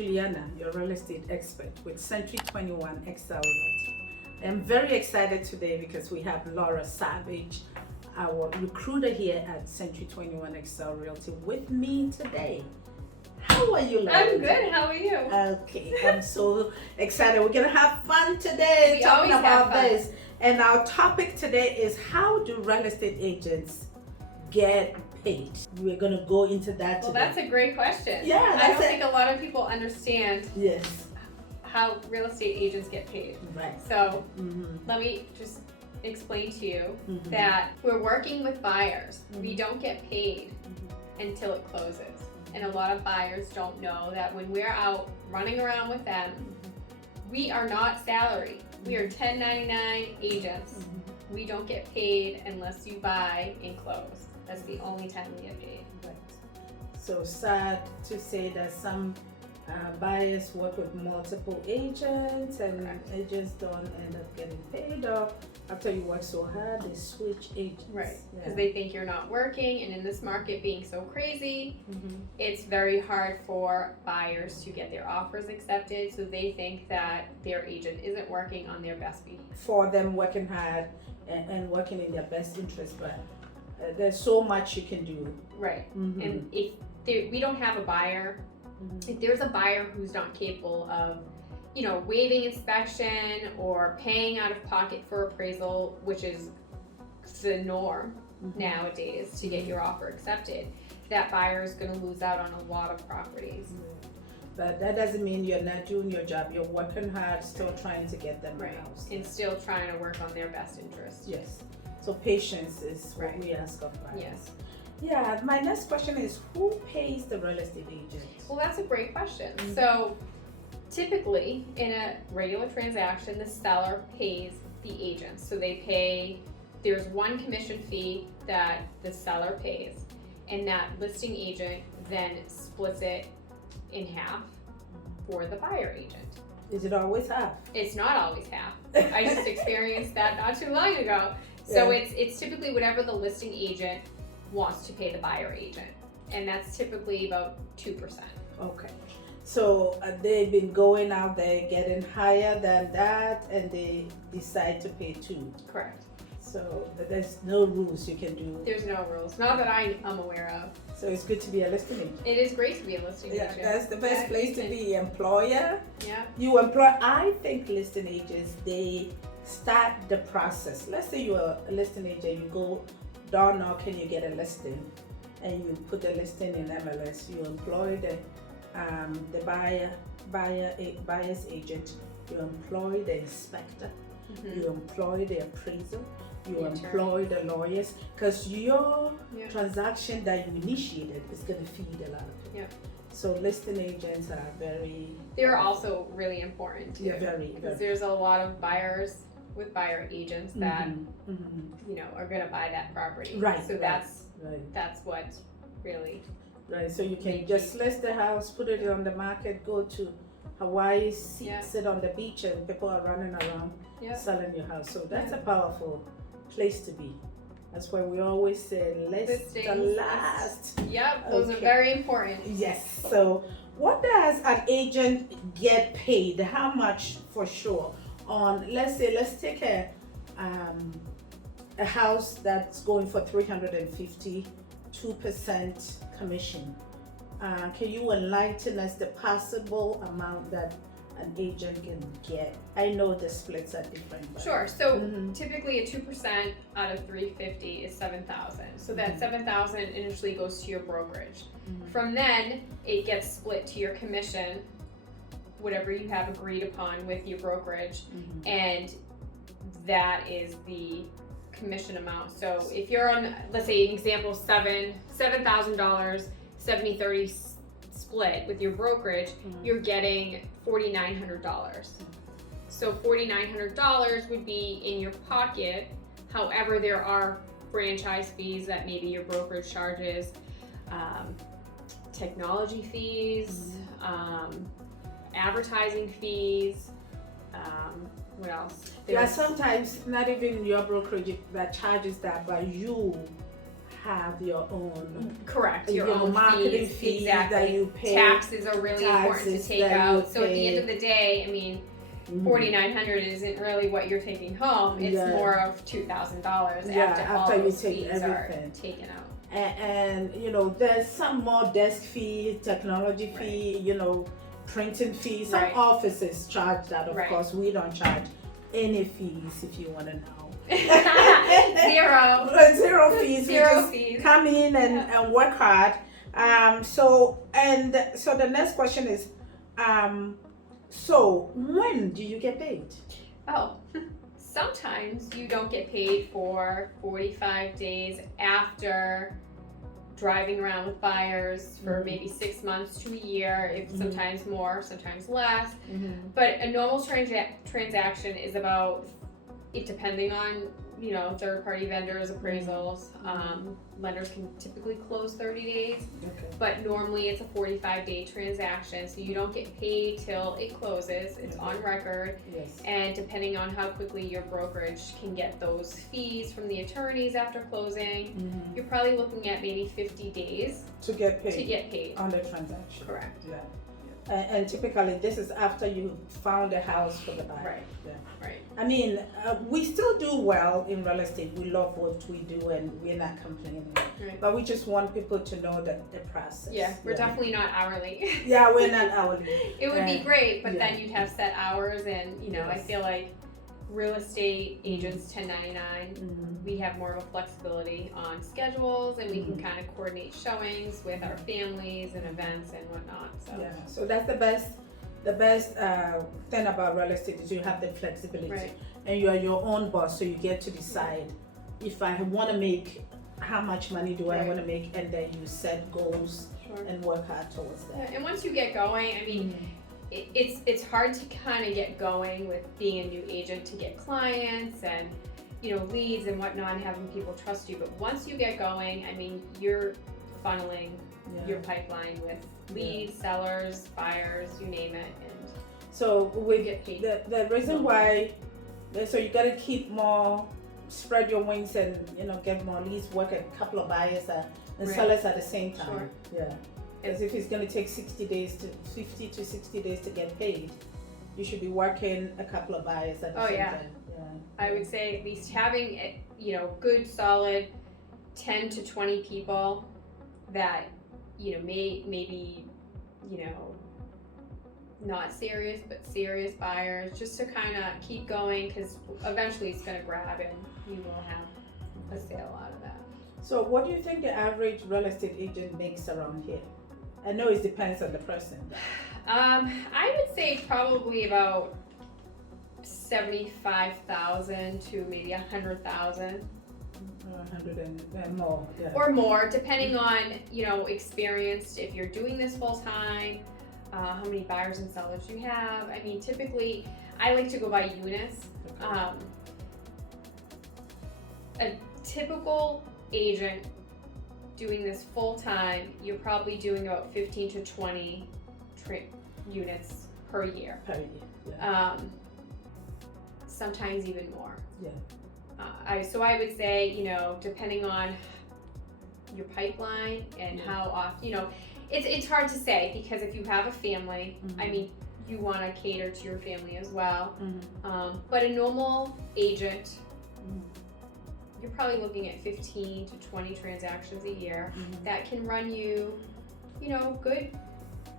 Juliana, your real estate expert with Century 21 XSELL Realty. I'm very excited today because we have Lora Savage, our recruiter here at Century 21 XSELL Realty, with me today. How are you, Lora? I'm good. How are you? Okay, I'm so excited. We're gonna have fun today We talking always have about fun. this. And our topic today is how do real estate agents get paid? We're gonna go into that Well, today. that's a great question. Yeah, I that's don't it. think a lot of people understand Yes, how real estate agents get paid. right. So Mm-hmm. let me just explain to you Mhm. that we're working with buyers. We Mhm. don't get paid until it closes. And a lot of buyers don't know that when we're out running around with them, we are not salary. We are 1099 agents. We don't get paid unless you buy and close. That's the only time we get paid. Right. So sad to say that some buyers work with multiple agents and Correct. agents don't end up getting paid, or after you work so hard they switch agents. Right, because Yeah. they think you're not working, and in this market being so crazy, Mhm. it's very hard for buyers to get their offers accepted, so they think that their agent isn't working on their best behalf. For them working hard and working in their best interest, but there's so much you can do. Right, Mhm. and if we don't have a buyer, Mhm. if there's a buyer who's not capable of, waiving inspection or paying out of pocket for appraisal, which is the norm Mhm. nowadays to get your offer accepted, that buyer is going to lose out on a lot of properties. But that doesn't mean you're not doing your job. You're working hard, still trying to get them a Right, house. and still trying to work on their best interest. Yes. So patience is what Right. we ask of buyers. Yes. Yeah. My next question is, who pays the real estate agent? Well, that's a great question. Mhm. So, typically, in a regular transaction, the seller pays the agent. So there's one commission fee that the seller pays, and that listing agent then splits it in half for the buyer agent. Is it always half? It's not always half. I just experienced that not too long ago. So Yeah. it's typically whatever the listing agent wants to pay the buyer agent, and that's typically about 2%. Okay. So they've been going out there getting higher than that, and they decide to pay 2. Correct. So there's no rules you can do. There's no rules, not that I'm aware of. So it's good to be a listing agent. It is great to be a listing Yeah, agent. that's the best Yeah, place you to can- be. Employer. Yeah. You employ. I think listing agents, they start the process. Let's say you're a listing agent, you go door knocking, you get a listing, and you put the listing in MLS. You employ the buyer's agent. You employ the inspector. Mhm. You employ the appraiser. You The attorney. employ the lawyers, because your Yeah. transaction that you initiated is going to feed a lot of people. Yep. So listing agents are very. They're also really important too. Yeah, very, Because very. there's a lot of buyers with buyer agents that Mhm, mhm. are gonna buy that property. Right, So right. Right, that's what really. right. So you can Make just list the house, put it on the market, go to Hawaii, Yeah. sit on the beach, and people are running around Yeah. selling your house. So that's a powerful place to be. That's why we always say list the Listings. last. Yep. Those Okay. are very important. Yes. So what does an agent get paid? How much for sure? On let's take a house that's going for 350, 2% commission. Can you enlighten us the possible amount that an agent can get? I know the splits are different. But Sure. So Mhm. typically a 2% out of 350 is 7,000. So that Mhm. 7,000 initially goes to your brokerage. Mhm. From then, it gets split to your commission, whatever you have agreed upon with your brokerage, Mhm. and that is the commission amount. So if you're on, let's say, an example, $7,000, 70-30 split with your brokerage, Mhm. you're getting $4,900. So $4,900 would be in your pocket. However, there are franchise fees that maybe your brokerage charges, technology fees, advertising fees, what else? Yeah, sometimes not even your brokerage that charges that, but you have your own Correct, your own marketing fees, fees exactly. that you pay. Taxes are really important to taxes take that you out. So at the pay. end of the day, I mean, $4,900 isn't really what you're taking home. It's more of $2,000 after all you those take fees are everything. taken out. And you know, there's some more desk fee, technology fee, you know, printing fees. Some offices charge that, of course. We don't charge any fees, if you want to know. Zero fees. Zero we just fees. Come in and work hard. So the next question is, so when do you get paid? Oh, sometimes you don't get paid for 45 days after driving around with buyers for maybe 6 months to a year, if sometimes more, sometimes less. But a normal transaction is about, it depending on, you know, third-party vendors, appraisals. Lenders can typically close 30 days, but normally it's a 45-day transaction, so you don't get paid till it closes. It's on record, and depending on how quickly your brokerage can get those fees from the attorneys after closing, you're probably looking at maybe 50 days to get paid on the transaction. Correct. Yeah. And typically this is after you found a house for the buyer. Right. Yeah. Right. I mean, we still do well in real estate. We love what we do and we're not complaining. Right. But we just want people to know that the process. Yeah, we're definitely not hourly. Yeah, we're not hourly. It would be great, but then you'd have set hours, and you know, I feel like real estate agents 1099, we have more of a flexibility on schedules, and we can kind of coordinate showings with our families and events and whatnot. So so that's the best thing about real estate is you have the flexibility, and you are your own boss, so you get to decide if I want to make, how much money do I want to make, and then you set goals and work hard towards that. And once you get going, I mean, it's hard to kind of get going with being a new agent, to get clients and, you know, leads and whatnot, and having people trust you. But once you get going, I mean, you're funneling your pipeline with leads, sellers, buyers, you name it, and so we get paid. The reason why, so you got to keep more, spread your wings, and you know, get more leads, work a couple of buyers and sellers at the same time. Because if it's going to take 50 to 60 days to get paid, you should be working a couple of buyers at the same time. I would say at least having, you know, good solid 10 to 20 people that, you know, maybe, you know, not serious but serious buyers, just to kind of keep going, because eventually it's going to grab and you will have a sale out of that. So what do you think the average real estate agent makes around here? I know it depends on the person. I would say probably about 75,000 to maybe 100,000. 100 and more. Yeah. Or more, depending on, you know, experience. If you're doing this full time, how many buyers and sellers you have. I mean, typically, I like to go by units. A typical agent doing this full time, you're probably doing about 15 to 20 units per year. Sometimes even more. So I would say, you know, depending on your pipeline and how often, you know, it's hard to say, because if you have a family, I mean, you want to cater to your family as well. But a normal agent, you're probably looking at 15 to 20 transactions a year that can run you, you know, good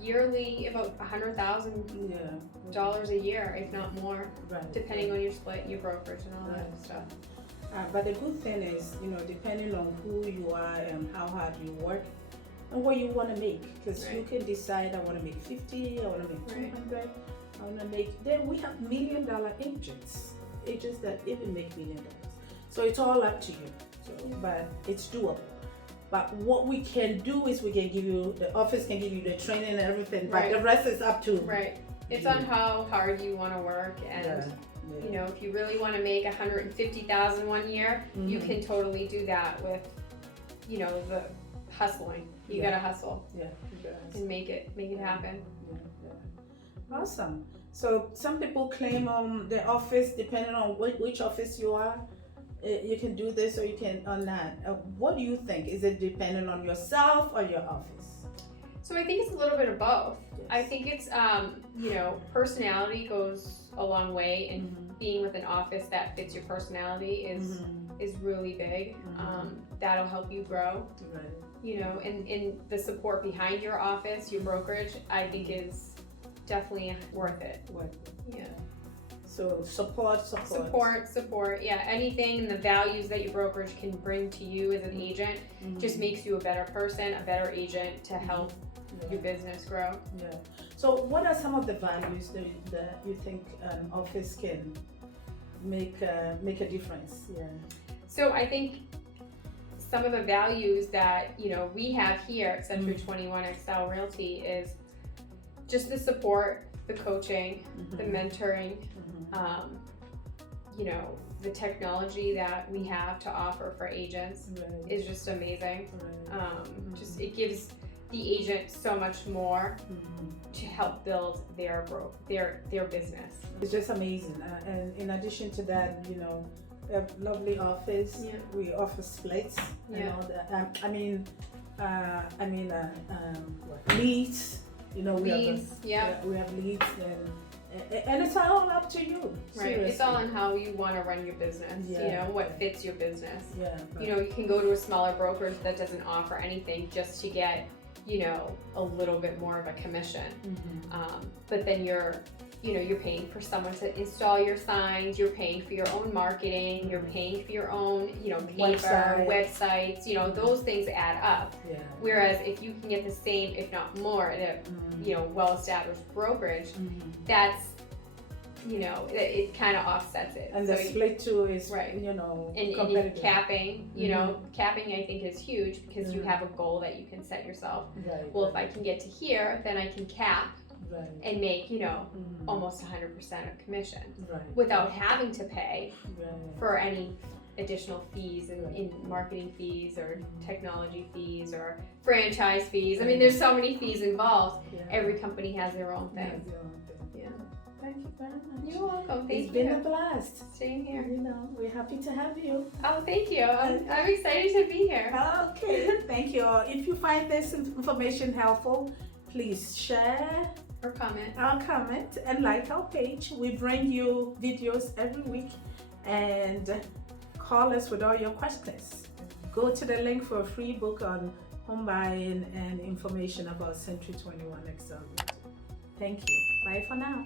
yearly, about $100,000 a year, if not more, depending on your split and your brokerage and all that stuff. But the good thing is, you know, depending on who you are and how hard you work and what you want to make, because you can decide, I want to make 50, I want to make 200, I want to make. Then we have $1 million agents that even make $1 million. So it's all up to you. So, but it's doable. But what we can do is we can give you, the office can give you the training and everything, but the rest is up to It's on how hard you want to work, and you know, if you really want to make $150,000 one year, you can totally do that with, you know, the hustling. You gotta hustle. And make it happen. Awesome. So some people claim the office, depending on which office you are, you can do this or you can on that. What do you think? Is it dependent on yourself or your office? So I think it's a little bit of both. Yes. I think it's, you know, personality goes a long way, and being with an office that fits your personality is really big. That'll help you grow. Right. You know, and the support behind your office, your brokerage, I think is definitely worth it. What? Yeah. So support. Support. Yeah, anything, the values that your brokerage can bring to you as an agent just makes you a better person, a better agent to help your business grow. Yeah. So what are some of the values that you think an office can make a difference? Yeah. So I think some of the values that, you know, we have here at Century 21 XSELL Realty is just the support, the coaching, the mentoring, you know, the technology that we have to offer for agents is just amazing. Just it gives the agent so much more to help build their business. It's just amazing. And in addition to that, you know, we have lovely office. Yeah. We offer splits. And all that. Leads. You know, we have leads, and it's all up to you. Right. Seriously. It's all on how you want to run your business. Yeah. You know, what fits your business. Yeah. You know, you can go to a smaller brokerage that doesn't offer anything just to get, you know, a little bit more of a commission. But then you're paying for someone to install your signs, you're paying for your own marketing, you're paying for your own, you know, paper, websites, you know, those things add up. Yeah. Whereas if you can get the same, if not more, you know, well-established brokerage, that's, you know, it kind of offsets it. And so the split too is, you know, and capping, you know, capping I think is huge because you have a goal that you can set yourself. Right. Well, if I can get to here, then I can cap and make, you know, almost 100% of commission without having to pay for any additional fees in marketing fees or technology fees or franchise fees. I mean, there's so many fees involved. Every company has their own thing. Thank you very much. You're welcome. Thank you. It's been a blast. Same here. You know, we're happy to have you. Oh, thank you. I'm excited to be here. Okay, thank you. If you find this information helpful, please share or comment and like our page. We bring you videos every week, and call us with all your questions. Go to the link for a free book on home buying and information about Century 21 XSELL. Thank you. Bye for now.